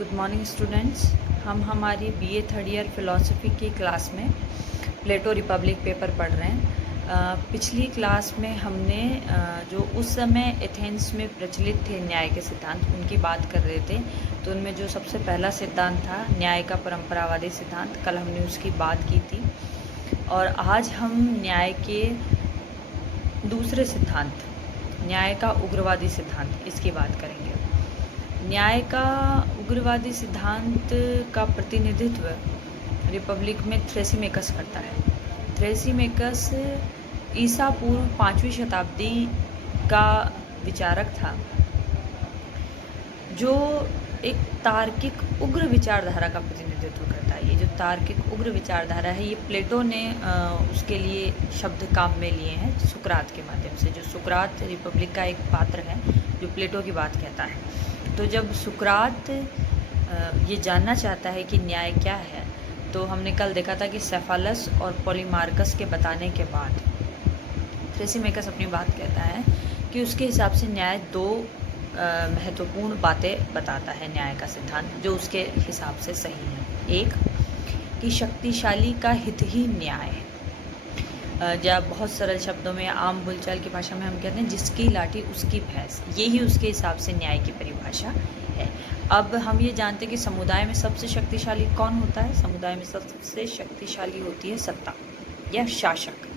Good morning students. हम हमारी BA third year philosophy की क्लास में प्लेटो रिपब्लिक पेपर पढ़ रहे हैं। पिछली क्लास में हमने जो उस समय एथेंस में प्रचलित थे न्याय के सिद्धांत, उनकी बात कर रहे थे। तो उनमें जो सबसे पहला सिद्धांत था न्याय का परंपरावादी सिद्धांत, कल हमने उसकी बात की थी। और आज हम न्याय के दूसरे सिद्धांत, न्याय का उग्रवादी सिद्धांत, इसकी बात करेंगे। न्याय का उग्रवादी सिद्धांत का प्रतिनिधित्व रिपब्लिक में थ्रेसिमेकस करता है। थ्रेसिमेकस ईसा पूर्व 5वीं शताब्दी का विचारक था, जो एक तार्किक उग्र विचारधारा का प्रतिनिधित्व करता है। ये जो तार्किक उग्र विचारधारा है, ये प्लेटो ने उसके लिए शब्द काम में लिए हैं सुकरात के माध्यम से। जो सुकरात रिपब्लिक का एक पात्र है जो प्लेटो की बात कहता है। तो जब सुकरात ये जानना चाहता है कि न्याय क्या है, तो हमने कल देखा था कि सेफालस और पॉलीमार्कस के बताने के बाद थ्रेसिमेकस अपनी बात कहता है कि उसके हिसाब से न्याय दो महत्वपूर्ण बातें बताता है न्याय का सिद्धांत, जो उसके हिसाब से सही है। एक, कि शक्तिशाली का हित ही न्याय है। जब बहुत सरल शब्दों में, आम बोलचाल की भाषा में हम कहते हैं जिसकी लाठी उसकी भैंस, ये ही उसके हिसाब से न्याय की परिभाषा है। अब हम ये जानते हैं कि समुदाय में सबसे शक्तिशाली कौन होता है। समुदाय में सबसे शक्तिशाली होती है सत्ता या शासक,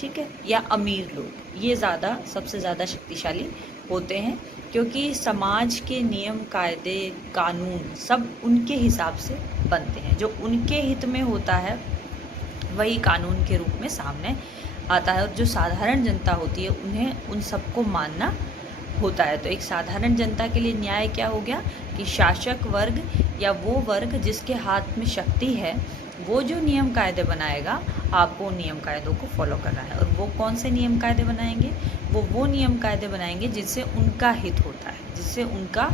ठीक है, या अमीर लोग। ये सबसे ज़्यादा शक्तिशाली होते हैं, क्योंकि समाज के नियम, कायदे, कानून सब उनके हिसाब से बनते हैं। जो उनके हित में होता है वही कानून के रूप में सामने आता है, और जो साधारण जनता होती है उन्हें उन सबको मानना होता है। तो एक साधारण जनता के लिए न्याय क्या हो गया कि शासक वर्ग या वो वर्ग जिसके हाथ में शक्ति है, वो जो नियम कायदे बनाएगा, आपको नियम कायदों को फॉलो करना है। और वो कौन से नियम कायदे बनाएंगे? वो नियम कायदे बनाएंगे जिससे उनका हित होता है, जिससे उनका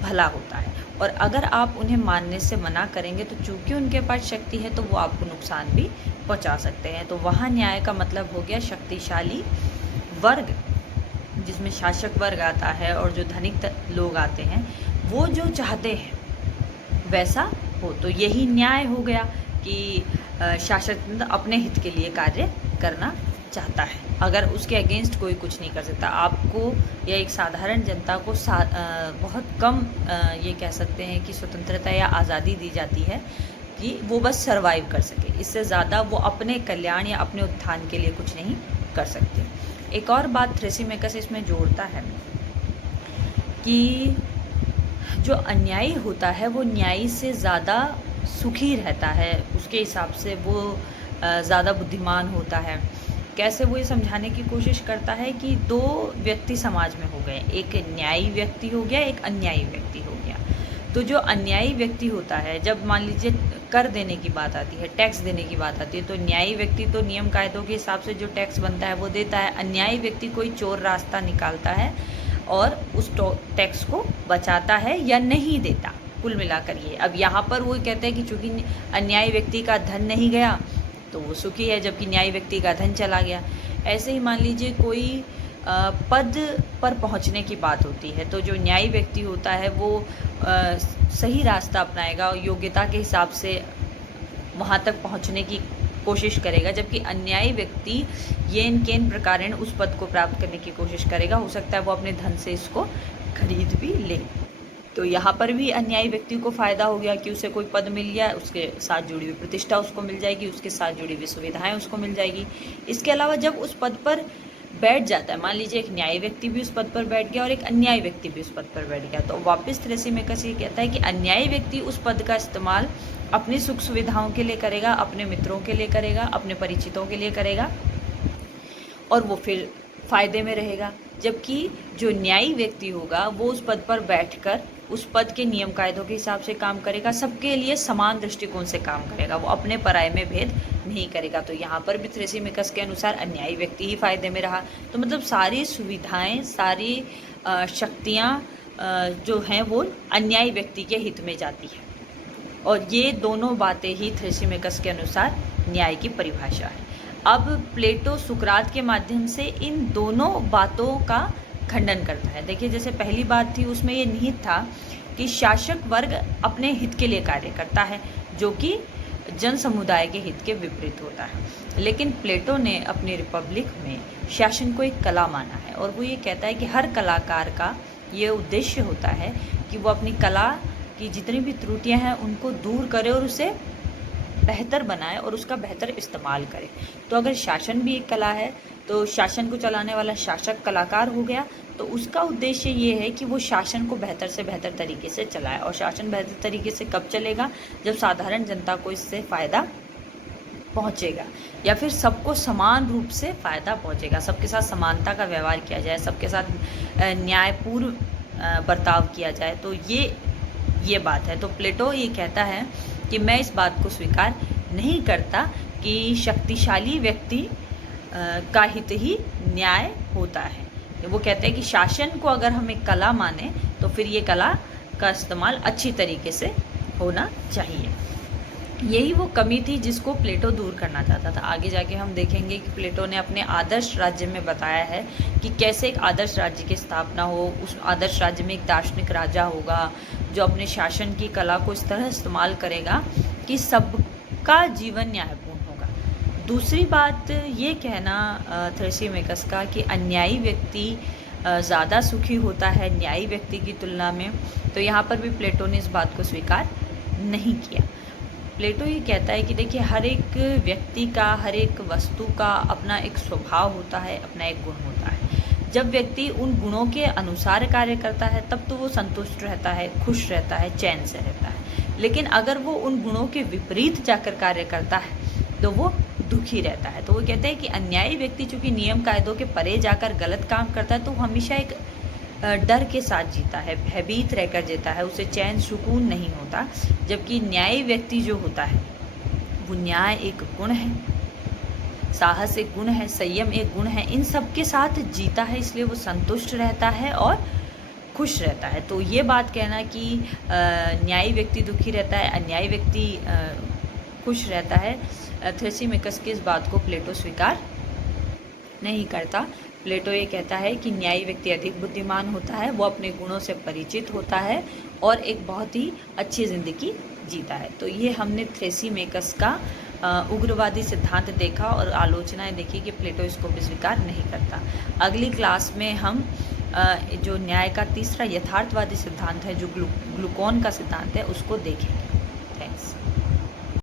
भला होता है। और अगर आप उन्हें मानने से मना करेंगे तो चूंकि उनके पास शक्ति है तो वो आपको नुकसान भी पहुंचा सकते हैं। तो वहाँ न्याय का मतलब हो गया शक्तिशाली वर्ग, जिसमें शासक वर्ग आता है और जो धनिक लोग आते हैं, वो जो चाहते हैं वैसा हो। तो यही न्याय हो गया कि शासक अपने हित के लिए कार्य करना चाहता है, अगर उसके अगेंस्ट कोई कुछ नहीं कर सकता। आपको या एक साधारण जनता को बहुत कम ये कह सकते हैं कि स्वतंत्रता या आज़ादी दी जाती है कि वो बस सरवाइव कर सके। इससे ज़्यादा वो अपने कल्याण या अपने उत्थान के लिए कुछ नहीं कर सकते। एक और बात थ्रेसिमेकस इसमें जोड़ता है कि जो अन्यायी होता है वो न्यायी से ज़्यादा सुखी रहता है, उसके हिसाब से वो ज़्यादा बुद्धिमान होता है। कैसे? वो ये समझाने की कोशिश करता है कि दो व्यक्ति समाज में हो गए, एक न्यायी व्यक्ति हो गया, एक अन्यायी व्यक्ति हो गया। तो जो अन्यायी व्यक्ति होता है, जब मान लीजिए कर देने की बात आती है, टैक्स देने की बात आती है, तो न्यायी व्यक्ति तो नियम कायदों के हिसाब से जो टैक्स बनता है वो देता है। अन्यायी व्यक्ति कोई चोर रास्ता निकालता है और उस टैक्स को बचाता है या नहीं देता। कुल मिलाकर ये, अब यहाँ पर वो कहते हैं कि चूँकि अन्यायी व्यक्ति का धन नहीं गया तो वो सुखी है, जबकि न्यायी व्यक्ति का धन चला गया। ऐसे ही मान लीजिए कोई पद पर पहुंचने की बात होती है, तो जो न्यायी व्यक्ति होता है वो सही रास्ता अपनाएगा और योग्यता के हिसाब से वहां तक पहुंचने की कोशिश करेगा, जबकि अन्यायी व्यक्ति येन केन प्रकारेण उस पद को प्राप्त करने की कोशिश करेगा। हो सकता है वो अपने धन से इसको खरीद भी ले। तो यहाँ पर भी अन्यायी व्यक्ति को फ़ायदा हो गया कि उसे कोई पद मिल गया, उसके साथ जुड़ी हुई प्रतिष्ठा उसको मिल जाएगी, उसके साथ जुड़ी हुई सुविधाएं उसको मिल जाएगी। इसके अलावा जब उस पद पर बैठ जाता है, मान लीजिए एक न्यायी व्यक्ति भी उस पद पर बैठ गया और एक अन्यायी व्यक्ति भी उस पद पर बैठ गया, तो वापस थ्रेसिमेकस ये कहता है कि अन्यायी व्यक्ति उस पद का इस्तेमाल अपनी सुख सुविधाओं के लिए करेगा, अपने मित्रों के लिए करेगा, अपने परिचितों के लिए करेगा, और वो फिर फ़ायदे में रहेगा। जबकि जो न्यायी व्यक्ति होगा वो उस पद पर बैठकर उस पद के नियम कायदों के हिसाब से काम करेगा, सबके लिए समान दृष्टिकोण से काम करेगा, वो अपने पराये में भेद नहीं करेगा। तो यहाँ पर भी थ्रेसिमेकस के अनुसार अन्यायी व्यक्ति ही फायदे में रहा। तो मतलब सारी सुविधाएं, सारी शक्तियाँ जो हैं वो अन्यायी व्यक्ति के हित में जाती है, और ये दोनों बातें ही थ्रेसिमेकस के अनुसार न्याय की परिभाषा है। अब प्लेटो सुकरात के माध्यम से इन दोनों बातों का खंडन करता है। देखिए, जैसे पहली बात थी उसमें ये निहित था कि शासक वर्ग अपने हित के लिए कार्य करता है, जो कि जन समुदाय के हित के विपरीत होता है। लेकिन प्लेटो ने अपनी रिपब्लिक में शासन को एक कला माना है, और वो ये कहता है कि हर कलाकार का ये उद्देश्य होता है कि वो अपनी कला की जितनी भी त्रुटियां हैं उनको दूर करे और उसे बेहतर बनाए और उसका बेहतर इस्तेमाल करे। तो अगर शासन भी एक कला है, तो शासन को चलाने वाला शासक कलाकार हो गया, तो उसका उद्देश्य ये है कि वो शासन को बेहतर से बेहतर तरीके से चलाए। और शासन बेहतर तरीके से कब चलेगा? जब साधारण जनता को इससे फ़ायदा पहुंचेगा, या फिर सबको समान रूप से फ़ायदा पहुंचेगा, सबके साथ समानता का व्यवहार किया जाए, सबके साथ न्यायपूर्ण बर्ताव किया जाए। तो ये बात है। तो प्लेटो ये कहता है कि मैं इस बात को स्वीकार नहीं करता कि शक्तिशाली व्यक्ति का हित ही न्याय होता है। वो कहते हैं कि शासन को अगर हम एक कला माने तो फिर ये कला का इस्तेमाल अच्छी तरीके से होना चाहिए। यही वो कमी थी जिसको प्लेटो दूर करना चाहता था। आगे जाके हम देखेंगे कि प्लेटो ने अपने आदर्श राज्य में बताया है कि कैसे एक आदर्श राज्य की स्थापना हो। उस आदर्श राज्य में एक दार्शनिक राजा होगा जो अपने शासन की कला को इस तरह इस्तेमाल करेगा कि सबका जीवन न्यायपूर्ण होगा। दूसरी बात ये कहना थ्रेसिमेकस का कि अन्यायी व्यक्ति ज़्यादा सुखी होता है न्यायी व्यक्ति की तुलना में, तो यहाँ पर भी प्लेटो ने इस बात को स्वीकार नहीं किया। प्लेटो ये कहता है कि देखिए, हर एक व्यक्ति का, हर एक वस्तु का अपना एक स्वभाव होता है, अपना एक गुण होता है। जब व्यक्ति उन गुणों के अनुसार कार्य करता है तब तो वो संतुष्ट रहता है, खुश रहता है, चैन से रहता है। लेकिन अगर वो उन गुणों के विपरीत जाकर कार्य करता है तो वो दुखी रहता है। तो वो कहते हैं कि अन्यायी व्यक्ति चूँकि नियम कायदों के परे जाकर गलत काम करता है तो हमेशा एक डर के साथ जीता है, भयभीत रहकर जीता है, उसे चैन सुकून नहीं होता। जबकि न्यायी व्यक्ति जो होता है वो न्याय एक गुण है, साहस एक गुण है, संयम एक गुण है, इन सब के साथ जीता है, इसलिए वो संतुष्ट रहता है और खुश रहता है। तो ये बात कहना कि न्यायी व्यक्ति दुखी रहता है, अन्यायी व्यक्ति खुश रहता है, थ्रेसिमेकस की इस बात को प्लेटो स्वीकार नहीं करता। प्लेटो ये कहता है कि न्यायी व्यक्ति अधिक बुद्धिमान होता है, वो अपने गुणों से परिचित होता है और एक बहुत ही अच्छी ज़िंदगी जीता है। तो ये हमने थ्रेसिमेकस का उग्रवादी सिद्धांत देखा और आलोचनाएं देखी कि प्लेटो इसको भी स्वीकार नहीं करता। अगली क्लास में हम जो न्याय का तीसरा यथार्थवादी सिद्धांत है, जो ग्लूकोन का सिद्धांत है, उसको देखेंगे।